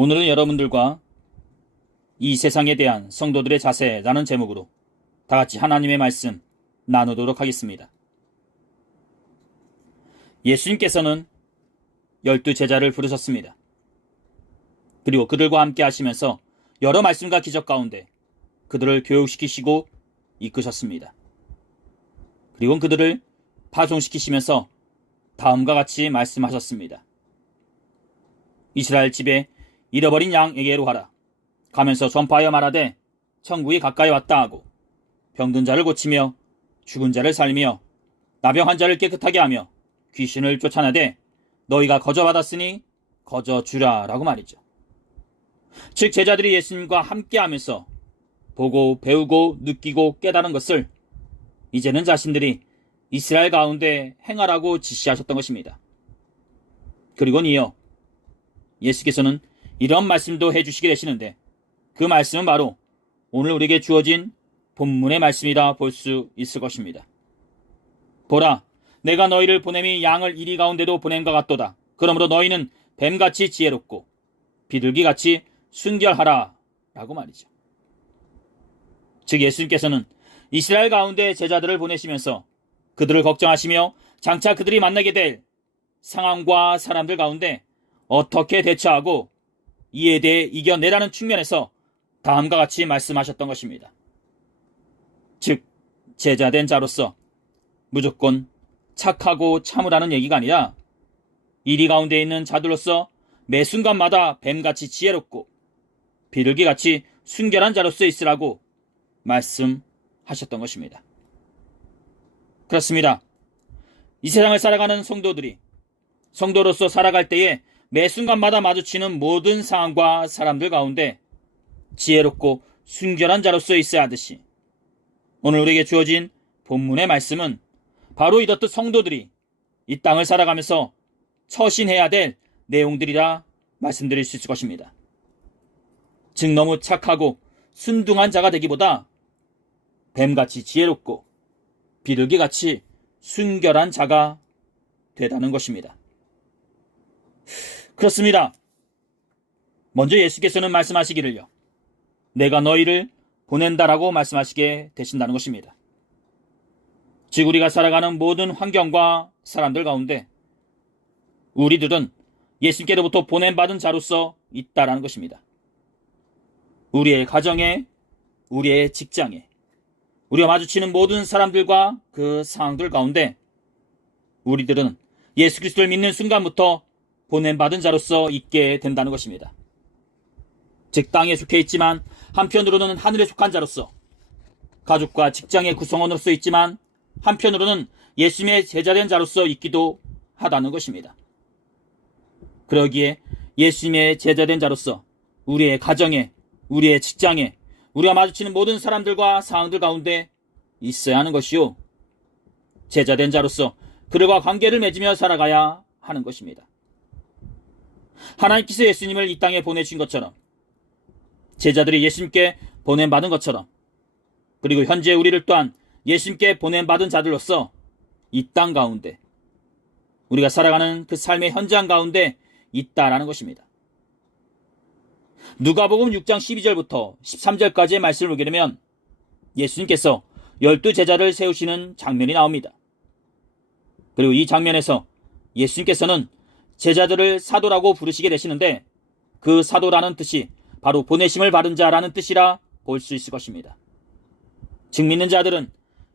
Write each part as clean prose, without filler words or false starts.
오늘은 여러분들과 이 세상에 대한 성도들의 자세라는 제목으로 다 같이 하나님의 말씀 나누도록 하겠습니다. 예수님께서는 12제자를 부르셨습니다. 그리고 그들과 함께 하시면서 여러 말씀과 기적 가운데 그들을 교육시키시고 이끄셨습니다. 그리고 그들을 파송시키시면서 다음과 같이 말씀하셨습니다. 이스라엘 집에 잃어버린 양에게로 가라. 가면서 전파하여 말하되 천국이 가까이 왔다 하고 병든 자를 고치며 죽은 자를 살리며 나병한 자를 깨끗하게 하며 귀신을 쫓아내되 너희가 거저 받았으니 거저 주라 라고 말이죠. 즉 제자들이 예수님과 함께 하면서 보고 배우고 느끼고 깨달은 것을 이제는 자신들이 이스라엘 가운데 행하라고 지시하셨던 것입니다. 그리고 이어 예수께서는 이런 말씀도 해주시게 되시는데 그 말씀은 바로 오늘 우리에게 주어진 본문의 말씀이라 볼 수 있을 것입니다. 보라, 내가 너희를 보냄이 양을 이리 가운데도 보냄과 같도다. 그러므로 너희는 뱀같이 지혜롭고 비둘기같이 순결하라 라고 말이죠. 즉 예수님께서는 이스라엘 가운데 제자들을 보내시면서 그들을 걱정하시며 장차 그들이 만나게 될 상황과 사람들 가운데 어떻게 대처하고 이에 대해 이겨내라는 측면에서 다음과 같이 말씀하셨던 것입니다. 즉 제자된 자로서 무조건 착하고 참으라는 얘기가 아니라 이리 가운데 있는 자들로서 매 순간마다 뱀같이 지혜롭고 비둘기같이 순결한 자로서 있으라고 말씀하셨던 것입니다. 그렇습니다. 이 세상을 살아가는 성도로서 살아갈 때에 매 순간마다 마주치는 모든 상황과 사람들 가운데 지혜롭고 순결한 자로서 있어야 하듯이 오늘 우리에게 주어진 본문의 말씀은 바로 이렇듯 성도들이 이 땅을 살아가면서 처신해야 될 내용들이라 말씀드릴 수 있을 것입니다. 즉 너무 착하고 순둥한 자가 되기보다 뱀같이 지혜롭고 비둘기같이 순결한 자가 되다는 것입니다. 그렇습니다. 먼저 예수께서는 말씀하시기를요. 내가 너희를 보낸다라고 말씀하시게 되신다는 것입니다. 즉 우리가 살아가는 모든 환경과 사람들 가운데 우리들은 예수께로부터 보냄받은 자로서 있다라는 것입니다. 우리의 가정에, 우리의 직장에, 우리가 마주치는 모든 사람들과 그 상황들 가운데 우리들은 예수 그리스도를 믿는 순간부터 보냄받은 자로서 있게 된다는 것입니다. 즉 땅에 속해 있지만 한편으로는 하늘에 속한 자로서 가족과 직장의 구성원으로서 있지만 한편으로는 예수님의 제자된 자로서 있기도 하다는 것입니다. 그러기에 예수님의 제자된 자로서 우리의 가정에, 우리의 직장에, 우리가 마주치는 모든 사람들과 상황들 가운데 있어야 하는 것이요. 제자된 자로서 그들과 관계를 맺으며 살아가야 하는 것입니다. 하나님께서 예수님을 이 땅에 보내주신 것처럼 제자들이 예수님께 보냄받은 것처럼 그리고 현재 우리를 또한 예수님께 보냄받은 자들로서 이 땅 가운데 우리가 살아가는 그 삶의 현장 가운데 있다라는 것입니다. 누가복음 6장 12절부터 13절까지의 말씀을 보게 되면 예수님께서 12제자를 세우시는 장면이 나옵니다. 그리고 이 장면에서 예수님께서는 제자들을 사도라고 부르시게 되시는데 그 사도라는 뜻이 바로 보내심을 받은 자라는 뜻이라 볼 수 있을 것입니다. 즉 믿는 자들은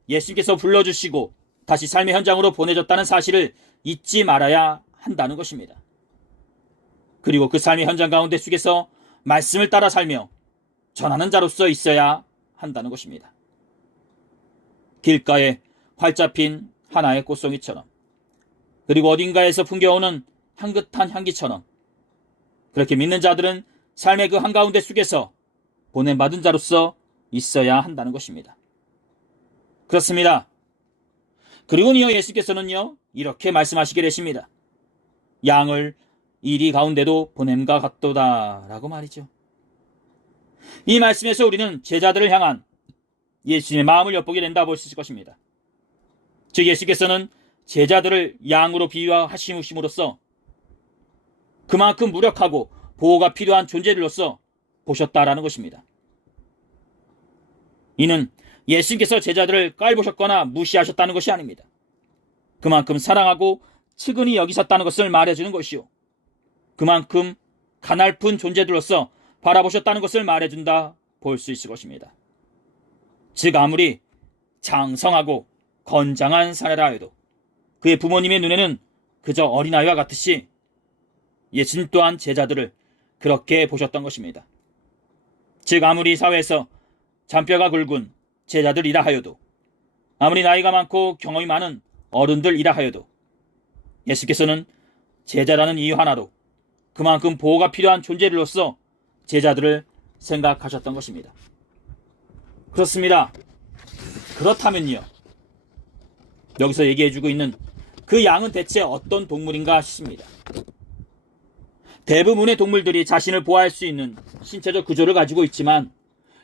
예수님께서 불러주시고 다시 삶의 현장으로 보내줬다는 사실을 잊지 말아야 한다는 것입니다. 그리고 그 삶의 현장 가운데 속에서 말씀을 따라 살며 전하는 자로서 있어야 한다는 것입니다. 길가에 활짝 핀 하나의 꽃송이처럼 그리고 어딘가에서 풍겨오는 향긋한 향기처럼 그렇게 믿는 자들은 삶의 그 한가운데 속에서 보냄받은 자로서 있어야 한다는 것입니다. 그렇습니다. 그리고 이어 예수께서는요 이렇게 말씀하시게 되십니다. 양을 이리 가운데도 보냄과 같도다 라고 말이죠. 이 말씀에서 우리는 제자들을 향한 예수님의 마음을 엿보게 된다 볼 수 있을 것입니다. 즉 예수께서는 제자들을 양으로 비유하심으로써 그만큼 무력하고 보호가 필요한 존재들로서 보셨다라는 것입니다. 이는 예수님께서 제자들을 깔보셨거나 무시하셨다는 것이 아닙니다. 그만큼 사랑하고 측은히 여기셨다는 것을 말해주는 것이요, 그만큼 가냘픈 존재들로서 바라보셨다는 것을 말해준다 볼 수 있을 것입니다. 즉 아무리 장성하고 건장한 사내라 해도 그의 부모님의 눈에는 그저 어린아이와 같으시 예수님 또한 제자들을 그렇게 보셨던 것입니다. 즉 아무리 사회에서 잔뼈가 굵은 제자들이라 하여도, 아무리 나이가 많고 경험이 많은 어른들이라 하여도 예수께서는 제자라는 이유 하나로 그만큼 보호가 필요한 존재들로서 제자들을 생각하셨던 것입니다. 그렇습니다. 그렇다면요, 여기서 얘기해주고 있는 그 양은 대체 어떤 동물인가 싶습니다. 대부분의 동물들이 자신을 보호할 수 있는 신체적 구조를 가지고 있지만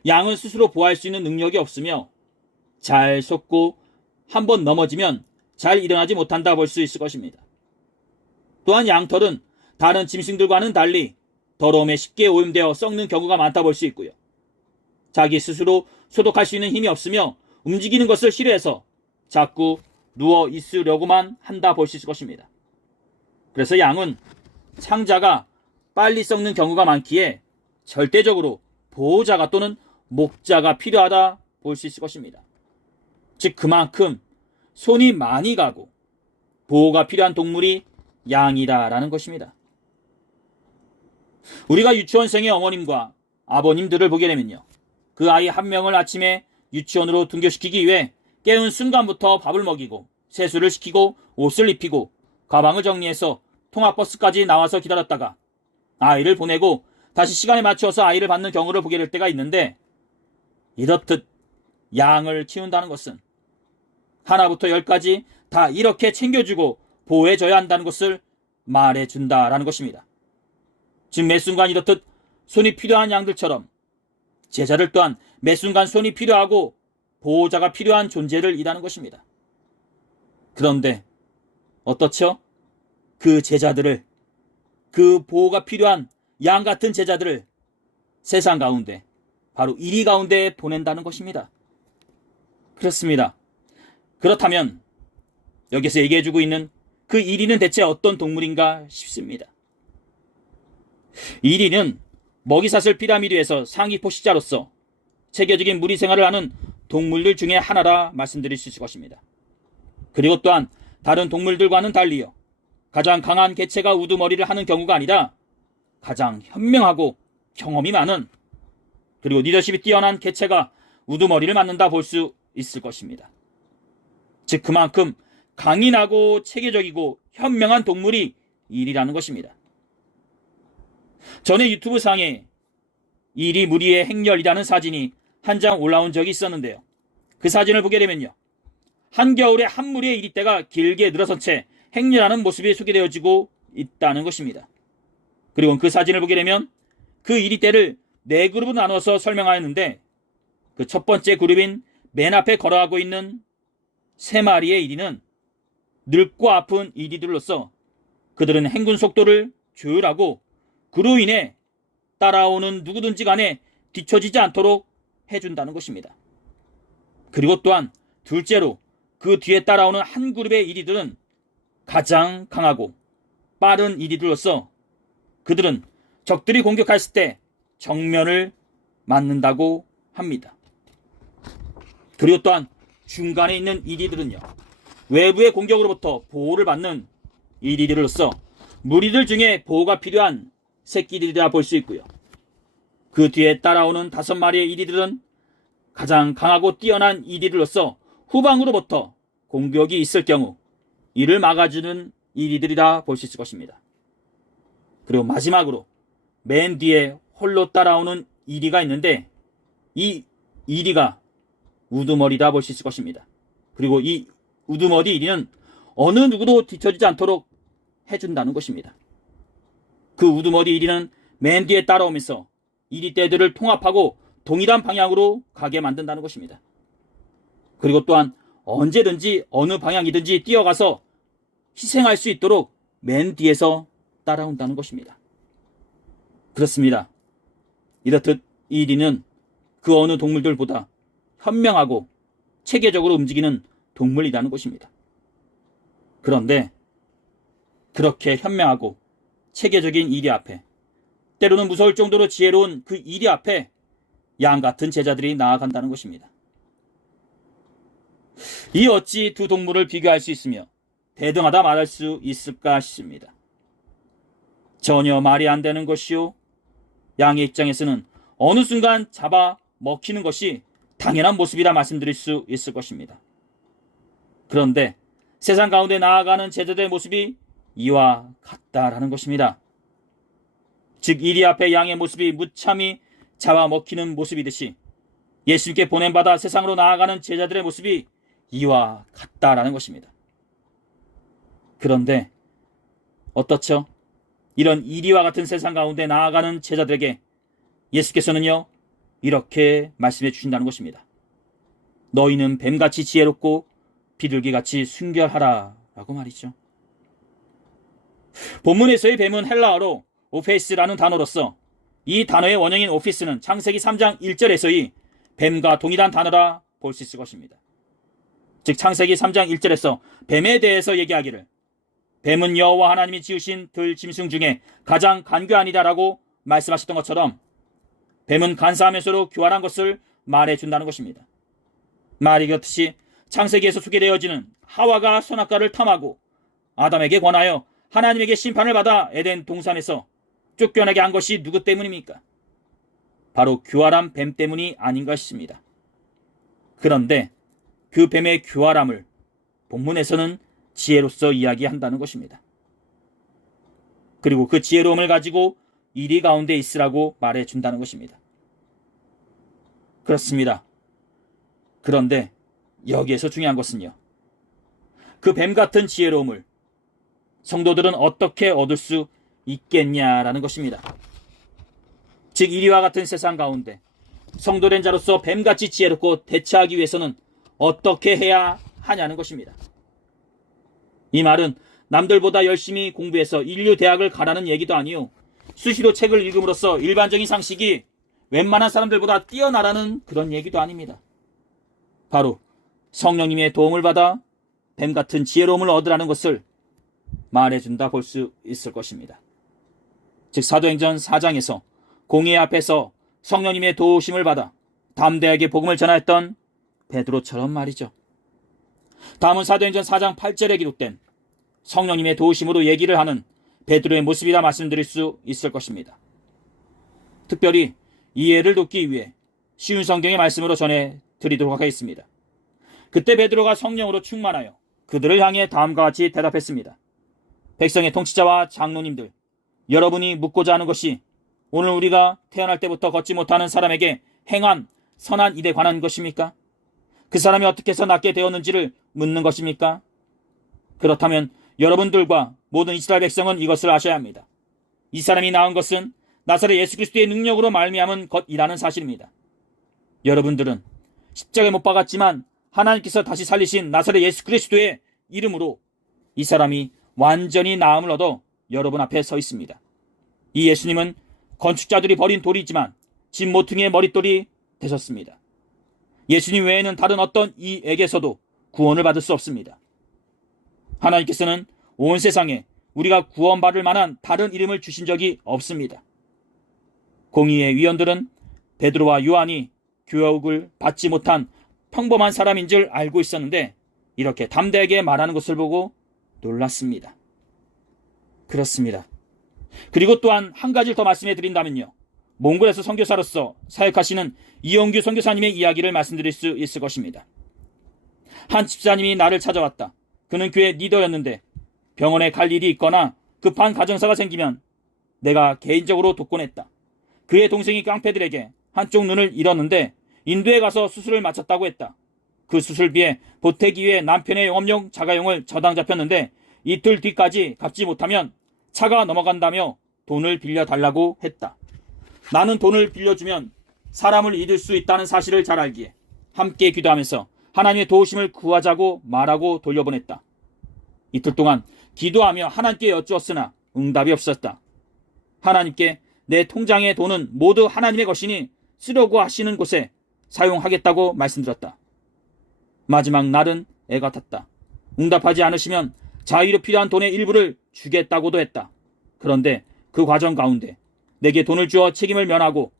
양은 스스로 보호할 수 있는 능력이 없으며 잘 속고 한번 넘어지면 잘 일어나지 못한다 볼 수 있을 것입니다. 또한 양털은 다른 짐승들과는 달리 더러움에 쉽게 오염되어 썩는 경우가 많다 볼 수 있고요, 자기 스스로 소독할 수 있는 힘이 없으며 움직이는 것을 싫어해서 자꾸 누워 있으려고만 한다 볼 수 있을 것입니다. 그래서 양은 창자가 빨리 썩는 경우가 많기에 절대적으로 보호자가 또는 목자가 필요하다 볼 수 있을 것입니다. 즉 그만큼 손이 많이 가고 보호가 필요한 동물이 양이다라는 것입니다. 우리가 유치원생의 어머님과 아버님들을 보게 되면요, 그 아이 한 명을 아침에 유치원으로 등교시키기 위해 깨운 순간부터 밥을 먹이고 세수를 시키고 옷을 입히고 가방을 정리해서 통학버스까지 나와서 기다렸다가 아이를 보내고 다시 시간에 맞추어서 아이를 받는 경우를 보게 될 때가 있는데, 이렇듯 양을 키운다는 것은 하나부터 열까지 다 이렇게 챙겨주고 보호해줘야 한다는 것을 말해준다라는 것입니다. 즉 매순간 이렇듯 손이 필요한 양들처럼 제자들 또한 매순간 손이 필요하고 보호자가 필요한 존재를 이라는 것입니다. 그런데 어떻죠? 그 제자들을, 그 보호가 필요한 양 같은 제자들을 세상 가운데, 바로 이리 가운데 보낸다는 것입니다. 그렇습니다. 그렇다면 여기서 얘기해주고 있는 그 이리는 대체 어떤 동물인가 싶습니다. 이리는 먹이사슬 피라미드에서 상위 포식자로서 체계적인 무리 생활을 하는 동물들 중에 하나라 말씀드릴 수 있을 것입니다. 그리고 또한 다른 동물들과는 달리요, 가장 강한 개체가 우두머리를 하는 경우가 아니라 가장 현명하고 경험이 많은, 그리고 리더십이 뛰어난 개체가 우두머리를 맞는다 볼 수 있을 것입니다. 즉 그만큼 강인하고 체계적이고 현명한 동물이 이리라는 것입니다. 전에 유튜브 상에 이리 무리의 행렬이라는 사진이 한 장 올라온 적이 있었는데요, 그 사진을 보게 되면요, 한겨울에 한 무리의 이리떼가 길게 늘어선 채 행렬하는 모습이 소개되어지고 있다는 것입니다. 그리고 그 사진을 보게 되면 그 이리떼를 네 그룹으로 나눠서 설명하였는데, 그 첫 번째 그룹인 맨 앞에 걸어가고 있는 세 마리의 이리는 늙고 아픈 이리들로서 그들은 행군 속도를 조율하고 그로 인해 따라오는 누구든지 간에 뒤처지지 않도록 해준다는 것입니다. 그리고 또한 둘째로 그 뒤에 따라오는 한 그룹의 이리들은 가장 강하고 빠른 이리들로서 그들은 적들이 공격했을 때 정면을 맞는다고 합니다. 그리고 또한 중간에 있는 이리들은요, 외부의 공격으로부터 보호를 받는 이리들로서 무리들 중에 보호가 필요한 새끼들이라 볼 수 있고요, 그 뒤에 따라오는 5마리의 이리들은 가장 강하고 뛰어난 이리들로서 후방으로부터 공격이 있을 경우 이를 막아주는 이리들이라 볼 수 있을 것입니다. 그리고 마지막으로 맨 뒤에 홀로 따라오는 이리가 있는데, 이 이리가 우두머리라 볼 수 있을 것입니다. 그리고 이 우두머리 이리는 어느 누구도 뒤처지지 않도록 해준다는 것입니다. 그 우두머리 이리는 맨 뒤에 따라오면서 이리떼들을 통합하고 동일한 방향으로 가게 만든다는 것입니다. 그리고 또한 언제든지 어느 방향이든지 뛰어가서 희생할 수 있도록 맨 뒤에서 따라온다는 것입니다. 그렇습니다. 이렇듯 이리는 그 어느 동물들보다 현명하고 체계적으로 움직이는 동물이라는 것입니다. 그런데 그렇게 현명하고 체계적인 이리 앞에, 때로는 무서울 정도로 지혜로운 그 이리 앞에 양 같은 제자들이 나아간다는 것입니다. 이 어찌 두 동물을 비교할 수 있으며 대등하다 말할 수 있을까 싶습니다. 전혀 말이 안 되는 것이요, 양의 입장에서는 어느 순간 잡아 먹히는 것이 당연한 모습이라 말씀드릴 수 있을 것입니다. 그런데 세상 가운데 나아가는 제자들의 모습이 이와 같다라는 것입니다. 즉 이리 앞에 양의 모습이 무참히 잡아먹히는 모습이듯이 예수님께 보냄받아 세상으로 나아가는 제자들의 모습이 이와 같다라는 것입니다. 그런데 어떻죠? 이런 이리와 같은 세상 가운데 나아가는 제자들에게 예수께서는요, 이렇게 말씀해 주신다는 것입니다. 너희는 뱀같이 지혜롭고 비둘기같이 순결하라 라고 말이죠. 본문에서의 뱀은 헬라어로 오페스라는 단어로서 이 단어의 원형인 오피스는 창세기 3장 1절에서의 뱀과 동일한 단어라 볼 수 있을 것입니다. 즉 창세기 3장 1절에서 뱀에 대해서 얘기하기를 뱀은 여호와 하나님이 지으신 들 짐승 중에 가장 간교하니라 라고 말씀하셨던 것처럼 뱀은 간사하면서도 교활한 것을 말해준다는 것입니다. 말이 그렇듯이 창세기에서 소개되어지는 하와가 선악과를 탐하고 아담에게 권하여 하나님에게 심판을 받아 에덴 동산에서 쫓겨나게 한 것이 누구 때문입니까? 바로 교활한 뱀 때문이 아닌가 싶습니다. 그런데 그 뱀의 교활함을 본문에서는 지혜로서 이야기한다는 것입니다. 그리고 그 지혜로움을 가지고 이리 가운데 있으라고 말해준다는 것입니다. 그렇습니다. 그런데 여기에서 중요한 것은요, 그 뱀 같은 지혜로움을 성도들은 어떻게 얻을 수 있겠냐라는 것입니다. 즉 이리와 같은 세상 가운데 성도된 자로서 뱀같이 지혜롭고 대처하기 위해서는 어떻게 해야 하냐는 것입니다. 이 말은 남들보다 열심히 공부해서 인류 대학을 가라는 얘기도 아니요, 수시로 책을 읽음으로써 일반적인 상식이 웬만한 사람들보다 뛰어나라는 그런 얘기도 아닙니다. 바로 성령님의 도움을 받아 뱀같은 지혜로움을 얻으라는 것을 말해준다 볼 수 있을 것입니다. 즉 사도행전 4장에서 공의 앞에서 성령님의 도우심을 받아 담대하게 복음을 전하였던 베드로처럼 말이죠. 다음은 사도행전 4장 8절에 기록된 성령님의 도우심으로 얘기를 하는 베드로의 모습이라 말씀드릴 수 있을 것입니다. 특별히 이해를 돕기 위해 쉬운 성경의 말씀으로 전해드리도록 하겠습니다. 그때 베드로가 성령으로 충만하여 그들을 향해 다음과 같이 대답했습니다. 백성의 통치자와 장로님들, 여러분이 묻고자 하는 것이 오늘 우리가 태어날 때부터 걷지 못하는 사람에게 행한 선한 일에 관한 것입니까? 그 사람이 어떻게 해서 낫게 되었는지를 묻는 것입니까? 그렇다면 여러분들과 모든 이스라엘 백성은 이것을 아셔야 합니다. 이 사람이 나은 것은 나사렛 예수 그리스도의 능력으로 말미암은 것이라는 사실입니다. 여러분들은 십자가에 못 박았지만 하나님께서 다시 살리신 나사렛 예수 그리스도의 이름으로 이 사람이 완전히 나음을 얻어 여러분 앞에 서 있습니다. 이 예수님은 건축자들이 버린 돌이지만 집 모퉁이의 머릿돌이 되셨습니다. 예수님 외에는 다른 어떤 이에게서도 구원을 받을 수 없습니다. 하나님께서는 온 세상에 우리가 구원받을 만한 다른 이름을 주신 적이 없습니다. 공의의 위원들은 베드로와 요한이 교육을 받지 못한 평범한 사람인 줄 알고 있었는데 이렇게 담대하게 말하는 것을 보고 놀랐습니다. 그렇습니다. 그리고 또한 한 가지를 더 말씀해 드린다면요, 몽골에서 선교사로서 사역하시는 이용규 선교사님의 이야기를 말씀드릴 수 있을 것입니다. 한 집사님이 나를 찾아왔다. 그는 교회 리더였는데 병원에 갈 일이 있거나 급한 가정사가 생기면 내가 개인적으로 돕곤 했다. 그의 동생이 깡패들에게 한쪽 눈을 잃었는데 인도에 가서 수술을 마쳤다고 했다. 그 수술비에 보태기 위해 남편의 영업용 자가용을 저당 잡혔는데 이틀 뒤까지 갚지 못하면 차가 넘어간다며 돈을 빌려달라고 했다. 나는 돈을 빌려주면 사람을 잃을 수 있다는 사실을 잘 알기에 함께 기도하면서 하나님의 도우심을 구하자고 말하고 돌려보냈다. 이틀 동안 기도하며 하나님께 여쭈었으나 응답이 없었다. 하나님께 내 통장의 돈은 모두 하나님의 것이니 쓰려고 하시는 곳에 사용하겠다고 말씀드렸다. 마지막 날은 애가 탔다. 응답하지 않으시면 자위로 필요한 돈의 일부를 주겠다고도 했다. 그런데 그 과정 가운데 내게 돈을 주어 책임을 면하고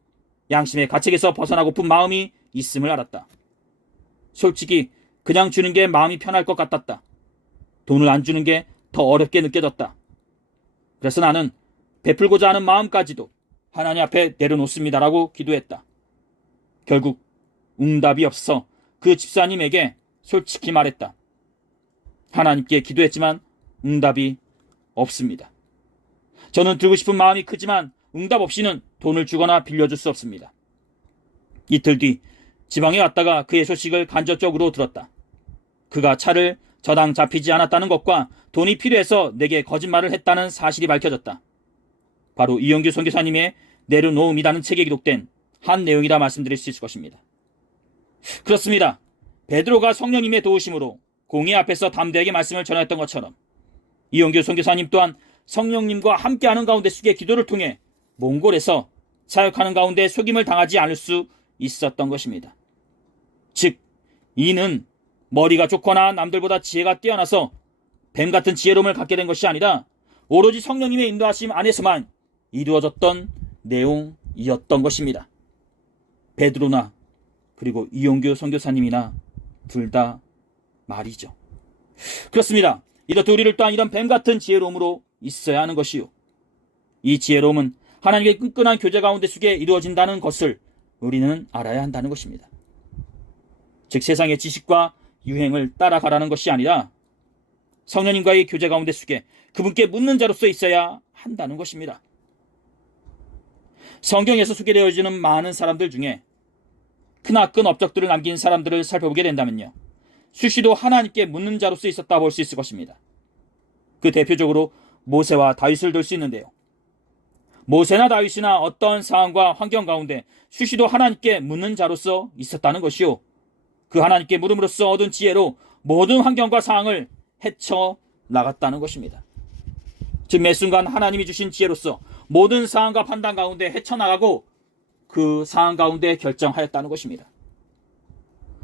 양심의 가책에서 벗어나고픈 마음이 있음을 알았다. 솔직히 그냥 주는 게 마음이 편할 것 같았다. 돈을 안 주는 게 더 어렵게 느껴졌다. 그래서 나는 베풀고자 하는 마음까지도 하나님 앞에 내려놓습니다라고 기도했다. 결국 응답이 없어 그 집사님에게 솔직히 말했다. 하나님께 기도했지만 응답이 없습니다. 저는 들고 싶은 마음이 크지만 응답 없이는 돈을 주거나 빌려줄 수 없습니다. 이틀 뒤 지방에 왔다가 그의 소식을 간접적으로 들었다. 그가 차를 저당 잡히지 않았다는 것과 돈이 필요해서 내게 거짓말을 했다는 사실이 밝혀졌다. 바로 이용규 선교사님의 내려놓음이라는 책에 기록된 한 내용이라 말씀드릴 수 있을 것입니다. 그렇습니다. 베드로가 성령님의 도우심으로 공의 앞에서 담대하게 말씀을 전했던 것처럼 이용규 선교사님 또한 성령님과 함께하는 가운데 숙의 기도를 통해 몽골에서 사역하는 가운데 속임을 당하지 않을 수 있었던 것입니다. 즉, 이는 머리가 좋거나 남들보다 지혜가 뛰어나서 뱀 같은 지혜로움을 갖게 된 것이 아니라 오로지 성령님의 인도하심 안에서만 이루어졌던 내용이었던 것입니다. 베드로나 그리고 이용규 선교사님이나 둘 다 말이죠. 그렇습니다. 이렇듯 우리를 또한 이런 뱀 같은 지혜로움으로 있어야 하는 것이요. 이 지혜로움은 하나님의 끈끈한 교제 가운데 속에 이루어진다는 것을 우리는 알아야 한다는 것입니다. 즉 세상의 지식과 유행을 따라가라는 것이 아니라 성령님과의 교제 가운데 속에 그분께 묻는 자로서 있어야 한다는 것입니다. 성경에서 소개되어지는 많은 사람들 중에 크나큰 업적들을 남긴 사람들을 살펴보게 된다면요, 수시로 하나님께 묻는 자로서 있었다 볼 수 있을 것입니다. 그 대표적으로 모세와 다윗을 들 수 있는데요. 모세나 다윗이나 어떤 상황과 환경 가운데 수시로 하나님께 묻는 자로서 있었다는 것이요, 그 하나님께 물음으로써 얻은 지혜로 모든 환경과 상황을 헤쳐나갔다는 것입니다. 즉 매 순간 하나님이 주신 지혜로서 모든 상황과 판단 가운데 헤쳐나가고 그 상황 가운데 결정하였다는 것입니다.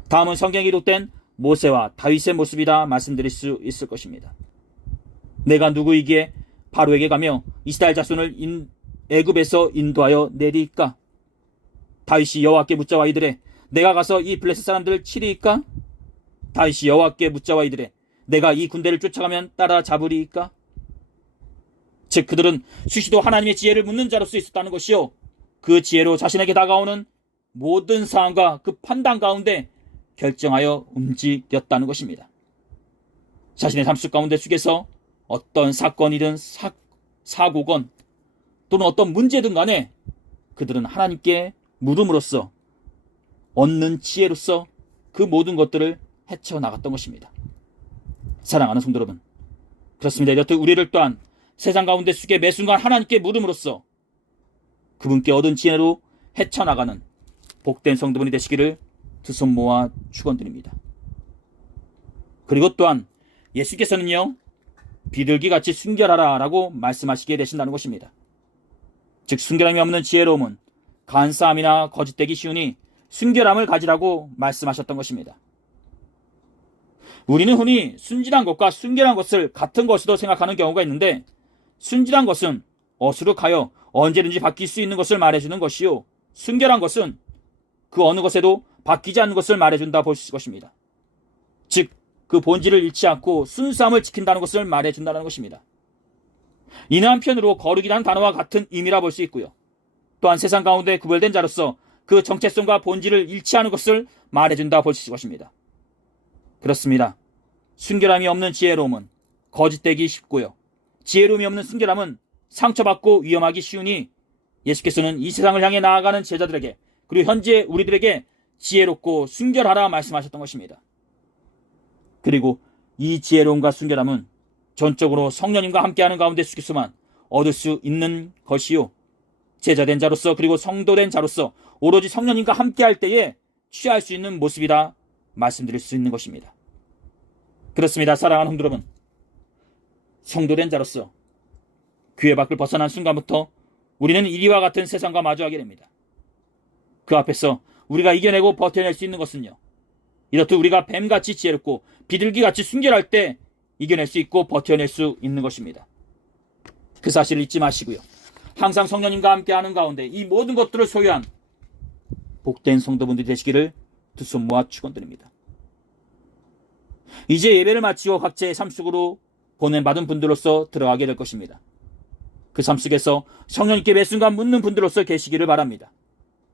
다음은 성경에 기록된 모세와 다윗의 모습이라 말씀드릴 수 있을 것입니다. 내가 누구이기에 바로에게 가며 이스라엘 자손을 애굽에서 인도하여 내리이까? 다윗이 여호와께 묻자와 이르되 내가 가서 이 블레셋 사람들을 치리이까? 다윗이 여호와께 묻자와 이르되 내가 이 군대를 쫓아가면 따라잡으리이까? 즉 그들은 수시로 하나님의 지혜를 묻는 자로서 있었다는 것이요, 그 지혜로 자신에게 다가오는 모든 상황과 그 판단 가운데 결정하여 움직였다는 것입니다. 자신의 삶속 가운데 속에서 어떤 사건이든 사고건 또는 어떤 문제든 간에 그들은 하나님께 물음으로써 얻는 지혜로서 그 모든 것들을 헤쳐나갔던 것입니다. 사랑하는 성도 여러분, 그렇습니다. 이렇듯 우리를 또한 세상 가운데 속에 매 순간 하나님께 물음으로써 그분께 얻은 지혜로 헤쳐나가는 복된 성도분이 되시기를 두 손 모아 축원드립니다. 그리고 또한 예수께서는요, 비둘기같이 순결하라 라고 말씀하시게 되신다는 것입니다. 즉 순결함이 없는 지혜로움은 간사함이나 거짓되기 쉬우니 순결함을 가지라고 말씀하셨던 것입니다. 우리는 흔히 순진한 것과 순결한 것을 같은 것으로 생각하는 경우가 있는데, 순진한 것은 어수룩하여 언제든지 바뀔 수 있는 것을 말해주는 것이요, 순결한 것은 그 어느 것에도 바뀌지 않는 것을 말해준다 볼 수 있을 것입니다. 즉 그 본질을 잃지 않고 순수함을 지킨다는 것을 말해준다는 것입니다. 이는 한편으로 거룩이라는 단어와 같은 의미라 볼 수 있고요, 또한 세상 가운데 구별된 자로서 그 정체성과 본질을 잃지 않은 것을 말해준다 볼 수 있을 것입니다. 그렇습니다. 순결함이 없는 지혜로움은 거짓되기 쉽고요, 지혜로움이 없는 순결함은 상처받고 위험하기 쉬우니 예수께서는 이 세상을 향해 나아가는 제자들에게 그리고 현재 우리들에게 지혜롭고 순결하라 말씀하셨던 것입니다. 그리고 이 지혜로움과 순결함은 전적으로 성령님과 함께하는 가운데 속에서만 얻을 수 있는 것이요, 제자된 자로서 그리고 성도된 자로서 오로지 성령님과 함께할 때에 취할 수 있는 모습이라 말씀드릴 수 있는 것입니다. 그렇습니다. 사랑하는 성도 여러분, 성도된 자로서 교회 밖을 벗어난 순간부터 우리는 이리와 같은 세상과 마주하게 됩니다. 그 앞에서 우리가 이겨내고 버텨낼 수 있는 것은요, 이렇듯 우리가 뱀같이 지혜롭고 비둘기같이 순결할 때 이겨낼 수 있고 버텨낼 수 있는 것입니다. 그 사실을 잊지 마시고요, 항상 성령님과 함께하는 가운데 이 모든 것들을 소유한 복된 성도분들이 되시기를 두 손 모아 축원드립니다. 이제 예배를 마치고 각자의 삶 속으로 보냄받은 분들로서 들어가게 될 것입니다. 그 삶 속에서 성령님께 매 순간 묻는 분들로서 계시기를 바랍니다.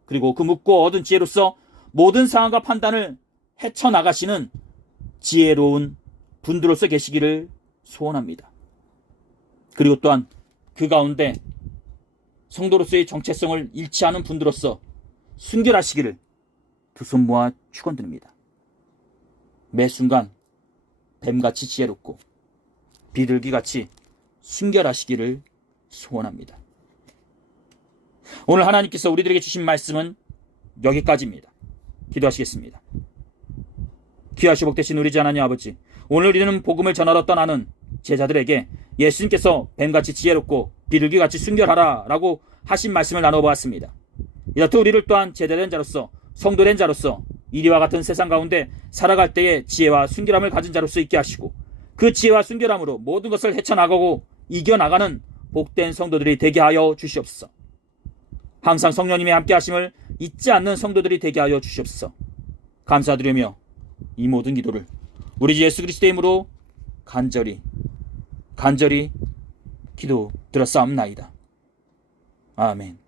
그리고 그 묻고 얻은 지혜로서 모든 상황과 판단을 헤쳐나가시는 지혜로운 분들로서 계시기를 소원합니다. 그리고 또한 그 가운데 성도로서의 정체성을 잃지 않은 분들로서 순결하시기를 두 손 모아 축원드립니다. 매 순간 뱀같이 지혜롭고 비둘기같이 순결하시기를 소원합니다. 오늘 하나님께서 우리들에게 주신 말씀은 여기까지입니다. 기도하시겠습니다. 귀하시고 복되신 우리 주 하나님 아버지, 오늘 우리는 복음을 전하러 떠나는 제자들에게 예수님께서 뱀같이 지혜롭고 비둘기같이 순결하라 라고 하신 말씀을 나눠보았습니다. 이렇듯 우리를 또한 제자된 자로서, 성도된 자로서 이리와 같은 세상 가운데 살아갈 때에 지혜와 순결함을 가진 자로서 있게 하시고, 그 지혜와 순결함으로 모든 것을 헤쳐나가고 이겨나가는 복된 성도들이 되게 하여 주시옵소서. 항상 성령님의 함께 하심을 잊지 않는 성도들이 되게 하여 주시옵소서. 감사드리며 이 모든 기도를 우리 주 예수 그리스도의 이름으로 간절히 기도 드렸사옵나이다. 아멘.